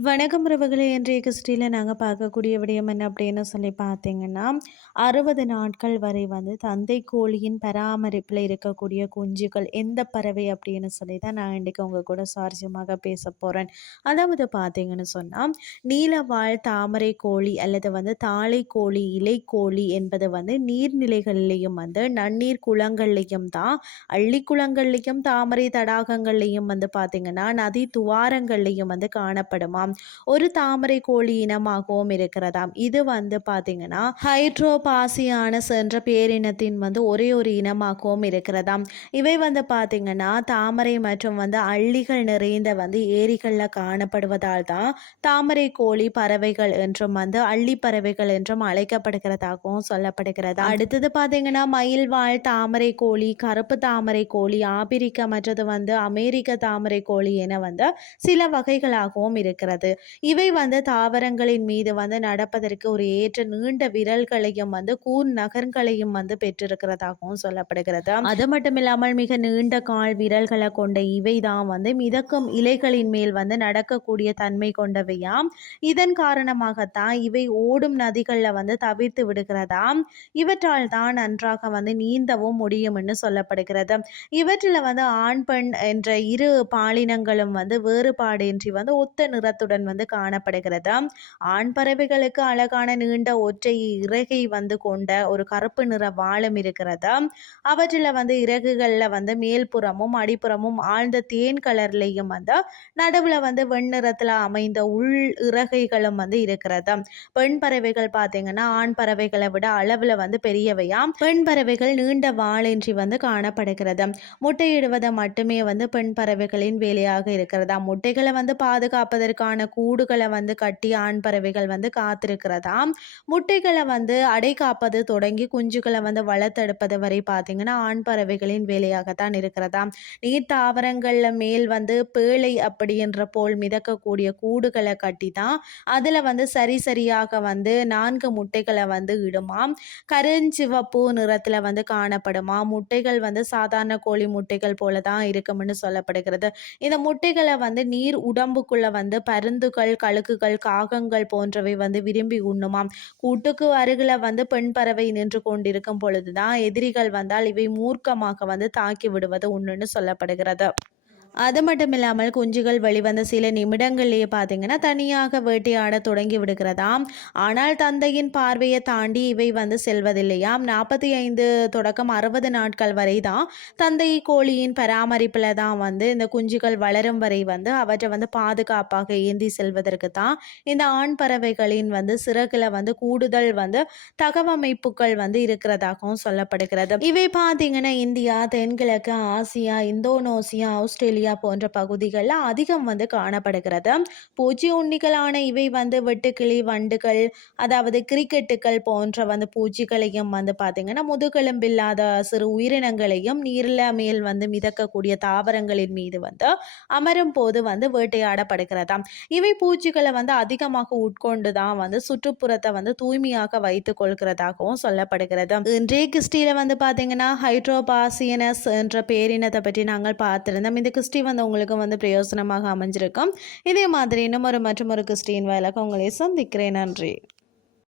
வணக்கம் உறவுகளே. இன்றைய கிறிஸ்டியில் நாங்கள் பார்க்கக்கூடிய விடயம் என்ன அப்படின்னு சொல்லி பார்த்தீங்கன்னா அறுபது நாட்கள் வரை வந்து தந்தை கோழியின் பராமரிப்பில் இருக்கக்கூடிய குஞ்சுகள் எந்த பறவை அப்படின்னு சொல்லி தான் நான் இன்றைக்கி உங்கள் கூட சுவாரஸ்யமாக பேச போகிறேன் அதாவது பார்த்தீங்கன்னு சொன்னால் நீலவாழ் தாமரை கோழி அல்லது வந்து தாளை கோழி இலை கோழி என்பது வந்து நீர்நிலைகள்லேயும் வந்து நன்னீர் குளங்கள்லேயும் தான் அள்ளி குளங்கள்லேயும் தாமரை தடாகங்கள்லேயும் வந்து பார்த்திங்கன்னா நதி துவாரங்கள்லேயும் வந்து காணப்படுமாம். ஒரு தாமரை கோழி இனமாகவும் இருக்கிறதாம். இது வந்து பார்த்தீங்கன்னா ஹைட்ரோபாசியானஸ் என்ற பேரினத்தின் வந்து ஒரே ஒரு இனமாகவும் இருக்கிறதாம். இவை வந்து பார்த்தீங்கன்னா தாமரை மற்றும் வந்து அள்ளிகள் நிறைந்த வந்து ஏரிகளில் காணப்படுவதால் தான் தாமரை கோழி பறவைகள் என்றும் வந்து அள்ளி பறவைகள் என்றும் அழைக்கப்படுகிறதாகவும் சொல்லப்படுகிறது அடுத்தது பார்த்தீங்கன்னா மயில் வாழ் தாமரை கோழி கருப்பு தாமரை கோழி ஆப்பிரிக்க மற்றது வந்து அமெரிக்க தாமரை கோழி என வந்து சில வகைகளாகவும் இருக்கிறது இவை வந்து தாவரங்களின் மீது வந்து நடப்பதற்கு ஒரு ஏற்ற நீண்ட விரல்களையும் வந்து கூர் நகர்களையும் வந்து பெற்றிருக்கிறதாகவும் சொல்லப்படுகிறது. அது மட்டும் இல்லாமல் மிக நீண்ட கால் விரல்களை கொண்ட இவை தான் வந்து மிதக்கும் இலைகளின் மேல் வந்து நடக்கக்கூடிய தன்மை கொண்டவையாம். இதன் காரணமாகத்தான் இவை ஓடும் நதிகளில் வந்து தவிர்த்து விடுகிறதாம். இவற்றால் தான் நன்றாக வந்து நீந்தவும் முடியும்னு சொல்லப்படுகிறது. இவற்றில் வந்து ஆண் பெண் என்ற இரு பாலினங்களும் வந்து வேறுபாடின்றி வந்து ஒத்த நிறத்துடன் வந்து காணப்படுகிறது? ஆண் பறவைகளுக்கு அழகான நீண்ட ஒற்றை இறகை வந்து கொண்ட ஒரு கருப்பு நிற வாழும் இருக்கிறது? அவற்றில் வந்து இறகுகளில் வந்து மேல்புறமும் அடிப்புறமும் ஆழ்ந்த தேன் கலர்லேயும் வந்து நடுவில் வந்து வெண்ணிறத்தில் அமைந்த உள் இறகைகளும் வந்து இருக்கிறது? பெண் பறவைகள் பார்த்தீங்கன்னா ஆண் பறவைகளை விட அளவில் வந்து பெரியவையாம் பெண் பறவைகள் நீண்ட வாழின்றி வந்து காணப்படுகிறது? முட்டையிடுவதை மட்டுமே வந்து பெண் பறவைகளின் வேலையாக இருக்கிறதா? முட்டைகளை வந்து பாதுகாப்பதற்கான கூடுகளை வந்து கட்டி ஆண் பறவைகள் வந்து காத்திருக்கிறதாம். முட்டைகளை வந்து அடை காப்பது தொடங்கி குஞ்சுகளை வந்து வளர்த்தெடுப்பது வரை பார்த்தீங்கன்னா ஆண் பறவைகளின் வேலையாகத்தான் இருக்கிறதாம். நீர் தாவரங்களில் மேல் வந்து பேழை அப்படின்ற போல் மிதக்கக்கூடிய கூடுகளை கட்டி தான் அதில் வந்து சரி சரியாக வந்து நான்கு முட்டைகளை வந்து இடுமாம். கருஞ்சிவப்பு நிறத்தில் வந்து காணப்படுமா முட்டைகள் வந்து சாதாரண கோழி முட்டைகள் போல தான் இருக்கும்னு சொல்லப்படுகிறது. இந்த முட்டைகளை வந்து நீர் உடம்புக்குள்ளே வந்து பரு பருந்துகள் கழுக்குகள் காகங்கள் போன்றவை வந்து விரும்பி உண்ணுமாம். கூட்டுக்கு அருகில் வந்து பெண் பறவை நின்று கொண்டிருக்கும் பொழுதுதான் எதிரிகள் வந்தால் இவை மூர்க்கமாக வந்து தாக்கி விடுவது உண்ணுன்னு சொல்லப்படுகிறது. அது மட்டும் இல்லாமல் குஞ்சுகள் வெளிவந்த சில நிமிடங்கள்லேயே பார்த்தீங்கன்னா தனியாக வேட்டையாட தொடங்கி விடுகிறதாம். ஆனால் தந்தையின் பார்வையை தாண்டி இவை வந்து செல்வதில்லையாம். நாற்பத்தி ஐந்து தொடக்கம் அறுபது நாட்கள் வரை தான் தந்தை கோழியின் பராமரிப்பில் தான் வந்து இந்த குஞ்சுகள் வளரும் வரை வந்து அவற்றை வந்து பாதுகாப்பாக ஏந்தி செல்வதற்கு தான் இந்த ஆண் பறவைகளின் வந்து சிறகுல வந்து கூடுதல் வந்து தகவமைப்புகள் வந்து இருக்கிறதாகவும் சொல்லப்படுகிறது. இவை பார்த்தீங்கன்னா இந்தியா தென்கிழக்கு ஆசியா இந்தோனோசியா ஆஸ்திரேலியா ஆஸ்திரேலியா போன்ற பகுதிகளில் அதிகம் வந்து காணப்படுகிறது. பூச்சி உண்ணிகளான இவை வந்து வெட்டுக்கிளி வண்டுகள் அதாவது கிரிக்கெட்டுகள் போன்ற வந்து பூச்சிகளையும் வந்து பார்த்தீங்கன்னா முதுகெலும்பில்லாத சிறு உயிரினங்களையும் நீரில் மேல் வந்து மிதக்கக்கூடிய தாவரங்களின் மீது வந்து அமரும் போது வந்து வேட்டையாடப்படுகிறதா. இவை பூச்சிகளை வந்து அதிகமாக உட்கொண்டு தான் வந்து சுற்றுப்புறத்தை வந்து தூய்மையாக வைத்துக் கொள்கிறதாகவும் சொல்லப்படுகிறது. இன்றைய கிறிஸ்டியில் வந்து பார்த்தீங்கன்னா ஹைட்ரோபாசியனஸ் என்ற பேரினத்தை பற்றி நாங்கள் பார்த்திருந்தோம். இந்த கிறிஸ்டி வந்து உங்களுக்கு வந்து பிரயோசனமாக அமைஞ்சிருக்கும். இதே மாதிரி இன்னும் ஒரு மற்றும் ஒரு கிறிஸ்டின் வேலைக்கு உங்களை சந்திக்கிறேன். நன்றி.